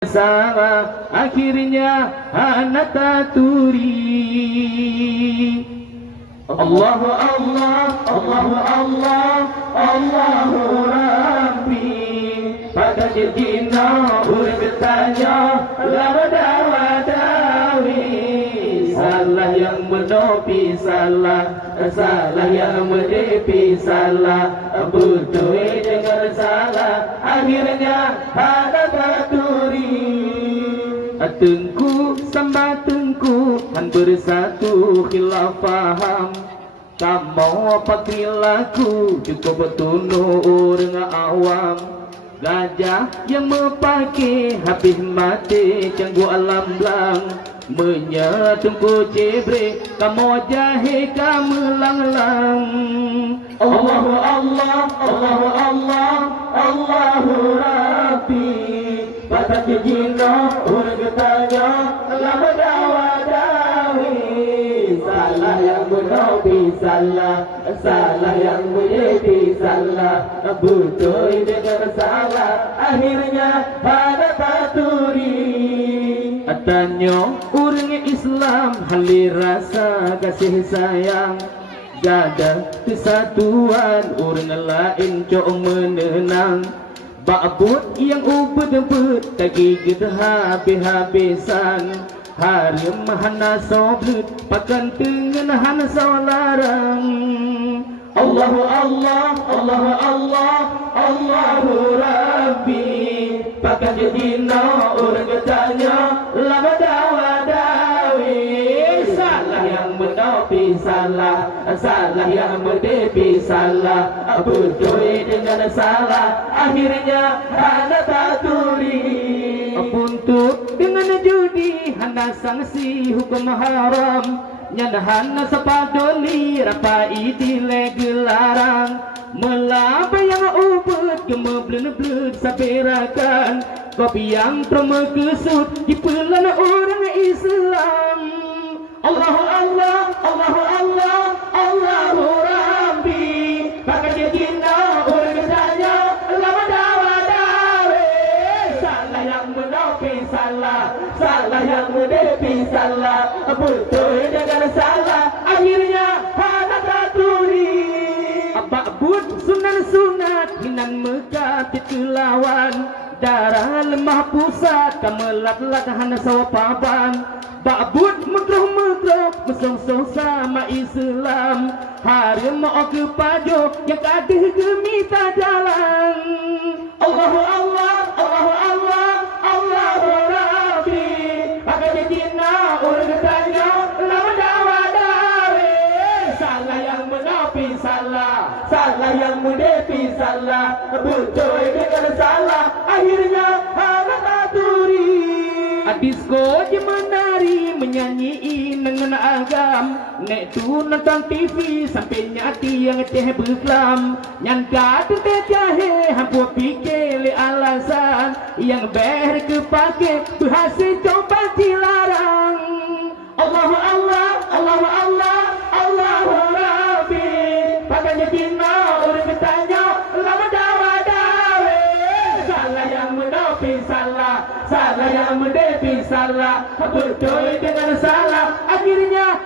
Salah akhirnya anak taturi. Allahu Allah, Allahu Allah, Allahu Rabbi. Pada jina urang bertanya lama dawadawi. Salah yang menepi salah, salah yang menepi salah, betul dengan salah akhirnya anak taturi. Tengku sambat tengku han bersatu khilaf faham. Kamu apa perilaku cukup bertunuh orang awam. Gajah yang memakai habis mati canggu alam belang. Menyatungku cebre kamu jahil kamu lang-lang. Allahu Allah, Allahu Allah, Allahu Rabbi. Pada jina urang bertanya lama dawadawi. Salah yang menepi salah, salah yang menjadi salah, betul dengan salah akhirnya pada taturi. Tanya orang Islam hali rasa kasih sayang. Gada kesatuan orang lain cok menenang. Ba'bud yang ubud-ubud tak gigit habis-habisan. Hari mahana soblut pakan dengan hana salarang. Allahu Allah, Allahu Allah, Allahu Rabbi. Pakan jina orang bertanya lama dawadawi. Salah yang menepi salah, salah yang menepi salah, betul dengan salah akhirnya anak taturi. Untuk dengan judi hana sanksi hukum haram. Nyanahan sepadoli rapai dile gelarang. Melapa yang ubud gemeblen-blen saperakan. Kopi yang proma kesut dipelan orang Islam. Allahu Allah, Allahu Allah, Allahu Rabbi. Pakai jina orang bertanya lama dawadawi. Salah yang menepi salah, salah yang menepi salah, betul dengan salah akhirnya anak taturi. Ba'bud sunat-sunat hinan mekatit kelawan. Darah lemah pusat kamelat-lat hana sawapaban. Ba'bud makruh-makruh mesong-song sama Islam. Hari mau ke pajo yang kadih gemita jalan. Allahu Allah, Allahu Allah, Allahu Rabbi. Pakai jina orang bertanya lama dawadawi. Salah yang menepi salah, salah yang menepi salah, betul dengan salah akhirnya anak taturi. Disko je menari menyanyi dengan agam. Nek tu nonton TV sampai nyati yang teh berkelam. Nyangka tu teh jahe hampu fikir le alasan. Yang ber kepake berhasil coba dilarang. Allahu Allah, Allahu Allah, Allahu Rabbi. Pakainya jina orang bertanya lama dawadawi. Salah yang menepi salah, salah yang menepi salah, betul dengan salah akhirnya